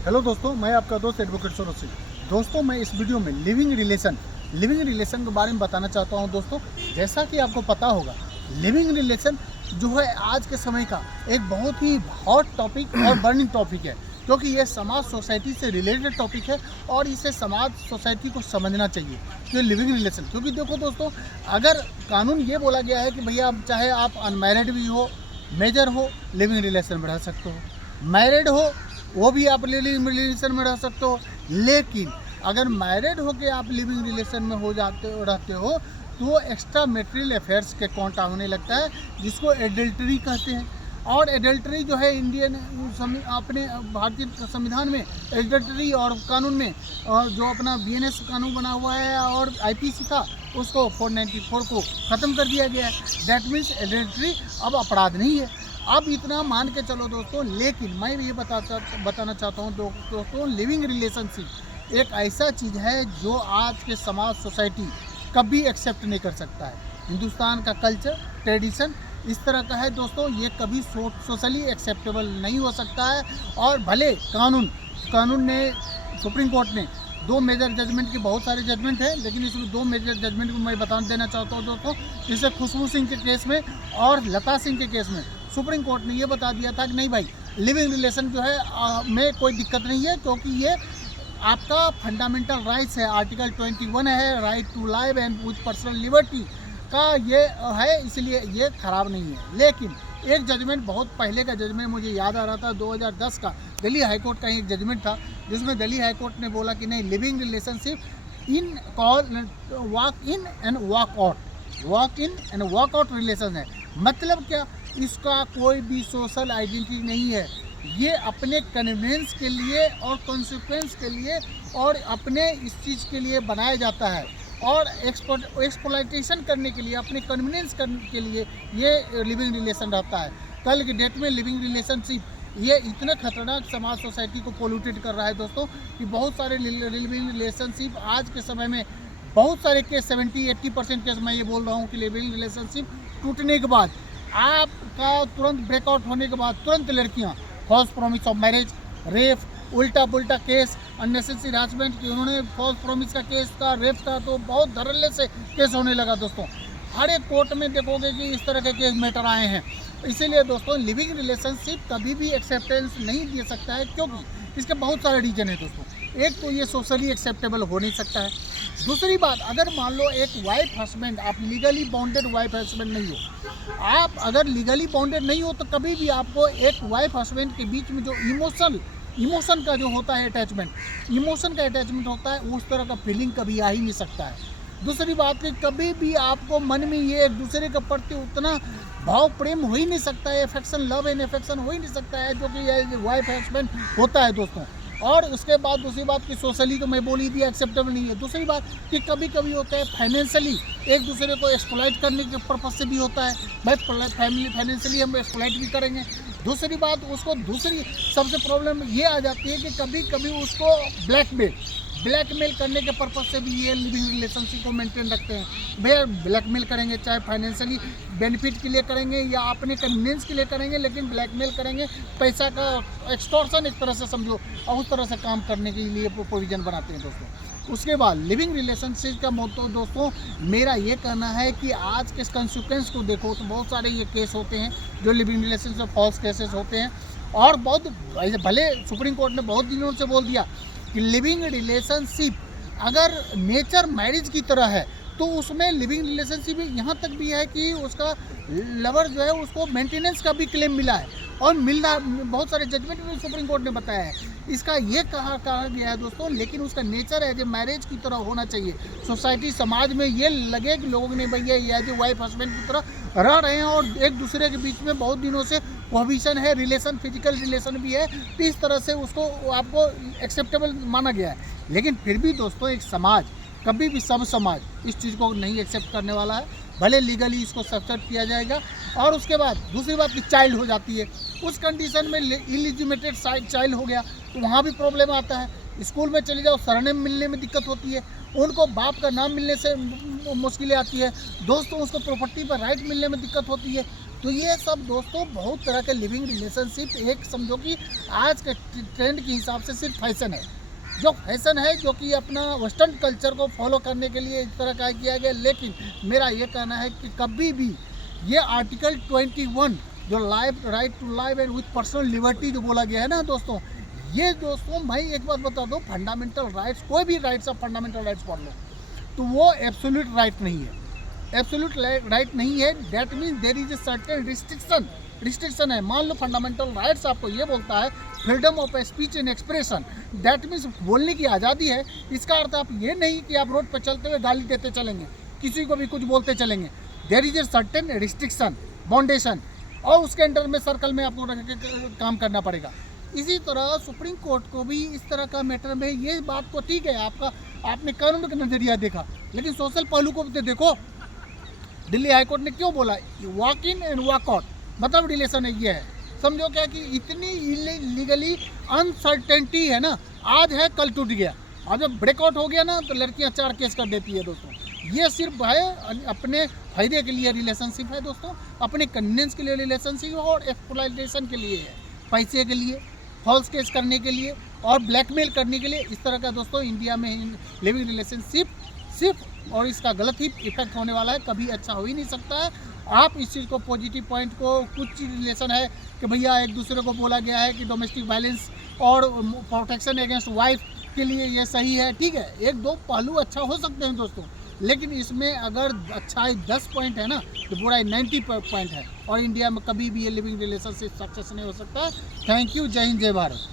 Hello दोस्तों, मैं आपका दोस्त एडवोकेट सौरभ सिंह। दोस्तों, मैं इस वीडियो में लिविंग रिलेशन के बारे में बताना चाहता हूं। दोस्तों, जैसा कि आपको पता होगा, लिविंग रिलेशन जो है आज के समय का एक बहुत ही हॉट टॉपिक और बर्निंग टॉपिक है, क्योंकि ये समाज सोसाइटी से रिलेटेड टॉपिक है और इसे समाज सोसाइटी को समझना चाहिए कि लिविंग रिलेशन। क्योंकि देखो दोस्तों, अगर कानून ये बोला गया है कि भैया चाहे आप अनमैरिड भी हो, मेजर हो, लिविंग रिलेशन में रह सकते हो, मैरिड हो वो भी आप लिविंग रिलेशन में रह सकते हो। लेकिन अगर मैरिड होकर आप लिविंग रिलेशन में हो जाते हो रहते हो तो वो एक्स्ट्रा मैरिटल अफेयर्स के काउंट होने लगता है, जिसको एडल्टरी कहते हैं। और एडल्टरी जो है इंडियन अपने भारतीय संविधान में एडल्टरी और कानून में जो अपना बीएनएस कानून बना हुआ है और आईपीसी था उसको 494 को ख़त्म कर दिया गया है। दैट मीन्स एडल्टरी अब अपराध नहीं है। अब इतना मान के चलो दोस्तों, लेकिन मैं ये बताना चाहता हूँ दोस्तों, लिविंग रिलेशनशिप एक ऐसा चीज़ है जो आज के समाज सोसाइटी कभी एक्सेप्ट नहीं कर सकता है। हिंदुस्तान का कल्चर ट्रेडिशन इस तरह का है दोस्तों, ये कभी सोशली एक्सेप्टेबल नहीं हो सकता है। और भले कानून ने, सुप्रीम कोर्ट ने दो मेजर जजमेंट की, बहुत सारे जजमेंट हैं, लेकिन इसमें दो मेजर जजमेंट को मैं बता देना चाहता हूँ दोस्तों। जैसे खुशबू सिंह के केस में और लता सिंह के केस में सुप्रीम कोर्ट ने ये बता दिया था कि नहीं भाई, लिविंग रिलेशन जो है में कोई दिक्कत नहीं है, क्योंकि ये आपका फंडामेंटल राइट्स है। आर्टिकल 21 है, right to life and with personal liberty का ये है, इसलिए ये ख़राब नहीं है। लेकिन एक जजमेंट, बहुत पहले का जजमेंट मुझे याद आ रहा था, 2010 का दिल्ली हाईकोर्ट का एक जजमेंट था, जिसमें दिल्ली हाईकोर्ट ने बोला कि नहीं, living relationship in walk in and walk out relation है। मतलब क्या, इसका कोई भी सोशल आइडेंटिटी नहीं है। ये अपने कन्वीनियंस के लिए और कॉन्सिक्वेंस के लिए और अपने इस चीज़ के लिए बनाया जाता है, और एक्सप्लॉयटेशन करने के लिए, अपने कन्वीनियंस करने के लिए ये लिविंग रिलेशन रहता है। कल की डेट में लिविंग रिलेशनशिप ये इतना खतरनाक समाज सोसाइटी को पोल्यूटेड कर रहा है दोस्तों, कि बहुत सारे लिविंग रिलेशनशिप आज के समय में, बहुत सारे केस 70-80% केस मैं ये बोल रहा हूँ कि लिविंग रिलेशनशिप टूटने के बाद, आपका तुरंत ब्रेकआउट होने के बाद तुरंत लड़कियाँ false promise of marriage, rape, उल्टा पुल्टा केस, अननेसेसरी हरासमेंट की, उन्होंने फॉल्स प्रॉमिस का केस था, रेप था, तो बहुत धड़ल्ले से केस होने लगा दोस्तों। हर एक कोर्ट में देखोगे कि इस तरह के केस मैटर आए हैं। इसीलिए दोस्तों, लिविंग रिलेशनशिप कभी भी एक्सेप्टेंस नहीं दे सकता है, क्योंकि इसके बहुत सारे रीजन है दोस्तों। एक तो ये सोशली एक्सेप्टेबल हो नहीं सकता है। दूसरी बात, अगर मान लो एक वाइफ हस्बैंड, आप लीगली बाउंडेड वाइफ हस्बैंड नहीं हो, आप अगर लीगली बाउंडेड नहीं हो, तो कभी भी आपको एक वाइफ हस्बैंड के बीच में जो इमोशन का जो होता है इमोशन का अटैचमेंट होता है, उस तरह का फीलिंग कभी आ ही नहीं सकता है। दूसरी बात कि कभी भी आपको मन में ये एक दूसरे के प्रति उतना भाव प्रेम हो ही नहीं सकता है, एफेक्शन, लव एंड एफेक्शन हो ही नहीं सकता है, जो कि ये वाइफ हस्बैंड होता है दोस्तों। और उसके बाद दूसरी बात कि सोशली तो मैं बोल ही दिया एक्सेप्टेबल नहीं है। दूसरी बात कि कभी कभी होता है फाइनेंशियली एक दूसरे को एक्सप्लॉइट करने के पर्पज से भी होता है, भाई फाइनेंशियली हम एक्सप्लॉइट भी करेंगे। दूसरी बात, उसको दूसरी सबसे प्रॉब्लम ये आ जाती है कि कभी कभी उसको ब्लैकमेल करने के पर्पज से भी ये लिविंग रिलेशनशिप को मेंटेन रखते हैं। भैया ब्लैकमेल करेंगे, चाहे फाइनेंशियली बेनिफिट के लिए करेंगे या अपने कन्वीनियंस के लिए करेंगे, लेकिन ब्लैकमेल करेंगे, पैसा का एक्सटॉर्शन एक तरह से समझो, और उस तरह से काम करने के लिए प्रोविजन बनाते हैं दोस्तों। उसके बाद लिविंग रिलेशनशिप का मोटो दोस्तों, मेरा ये कहना है कि आज के कंसिक्वेंस को देखो तो बहुत सारे ये केस होते हैं जो लिविंग रिलेशनशिप फॉल्स केसेस होते हैं। और बहुत भले सुप्रीम कोर्ट ने बहुत दिनों से बोल दिया कि लिविंग रिलेशनशिप अगर नेचर मैरिज की तरह है, तो उसमें लिविंग रिलेशनशिप यहाँ तक भी है कि उसका लवर जो है उसको मेंटेनेंस का भी क्लेम मिला है, और मिलना बहुत सारे जजमेंट में सुप्रीम कोर्ट ने बताया है। इसका ये कहा गया है दोस्तों, लेकिन उसका नेचर एज ए मैरिज की तरह होना चाहिए। सोसाइटी समाज में ये लगे कि लोगों ने भैया एज ए वाइफ हस्बैंड की तरह रह रहे हैं, और एक दूसरे के बीच में बहुत दिनों से कोहबिशन है, रिलेशन, फिजिकल रिलेशन भी है, तो इस तरह से उसको आपको एक्सेप्टेबल माना गया है। लेकिन फिर भी दोस्तों, एक समाज, कभी भी सब समाज इस चीज़ को नहीं एक्सेप्ट करने वाला है। भले लीगली इसको सब्सेट किया जाएगा। और उसके बाद दूसरी बात कि चाइल्ड हो जाती है, उस कंडीशन में इलिजिमेटेड चाइल्ड हो गया तो वहाँ भी प्रॉब्लम आता है। स्कूल में चले जाओ, सरनेम मिलने में दिक्कत होती है, उनको बाप का नाम मिलने से मुश्किलें आती है। दोस्तों, उसको प्रॉपर्टी पर राइट मिलने में दिक्कत होती है। तो ये सब दोस्तों बहुत तरह के लिविंग रिलेशनशिप, एक समझो कि आज के ट्रेंड के हिसाब से सिर्फ फैशन है, जो फैशन है, जो कि अपना वेस्टर्न कल्चर को फॉलो करने के लिए इस तरह का किया गया। लेकिन मेरा ये कहना है कि कभी भी ये आर्टिकल 21 जो life right to life and with personal liberty जो बोला गया है ना दोस्तों, ये दोस्तों भाई एक बात बता दो, फंडामेंटल राइट्स, कोई भी राइट्स ऑफ फंडामेंटल राइट्स पढ़ लो तो वो एब्सोल्यूट राइट नहीं है, एब्सोल्यूट राइट नहीं है। That means there is a certain restriction है। मान लो फंडामेंटल राइट्स आपको ये बोलता है freedom of speech and expression, that means बोलने की आज़ादी है। इसका अर्थ आप ये नहीं कि आप रोड पर चलते हुए गाली देते चलेंगे, किसी को भी कुछ बोलते चलेंगे। There is a certain restriction, boundation, और उसके अंडर में सर्कल में आपको काम करना पड़ेगा। इसी तरह सुप्रीम कोर्ट को भी इस तरह का मैटर में ये बात को ठीक है, आपने कानून का नज़रिया देखा, लेकिन सोशल पहलू को भी देखो। दिल्ली हाईकोर्ट ने क्यों बोला walk in and walk out, मतलब रिलेशन है ये है, समझो क्या कि इतनी लीगली अनसर्टेनिटी है ना, आज है कल टूट गया, और जब ब्रेकआउट हो गया ना तो लड़कियां 4 केस कर देती है दोस्तों। ये सिर्फ है अपने फायदे के लिए रिलेशनशिप है दोस्तों, अपने कन्वीनियंस के लिए रिलेशनशिप है, और एक्सप्लॉयटेशन के लिए है, पैसे के लिए, फॉल्स केस करने के लिए और ब्लैकमेल करने के लिए। इस तरह का दोस्तों इंडिया में लिविंग रिलेशनशिप सिर्फ, और इसका गलत ही इफेक्ट होने वाला है, कभी अच्छा हो ही नहीं सकता है। आप इस चीज़ को पॉजिटिव पॉइंट को, कुछ चीज़ रिलेशन है कि भैया एक दूसरे को बोला गया है कि डोमेस्टिक वायलेंस और प्रोटेक्शन अगेंस्ट वाइफ के लिए ये सही है, ठीक है, 1-2 पहलू अच्छा हो सकते हैं दोस्तों, लेकिन इसमें अगर अच्छाई 10 पॉइंट है ना तो बुराई 90 पॉइंट है, और इंडिया में कभी भी ये लिविंग रिलेशनशिप सक्सेस नहीं हो सकता। थैंक यू, जय हिंद, जय भारत।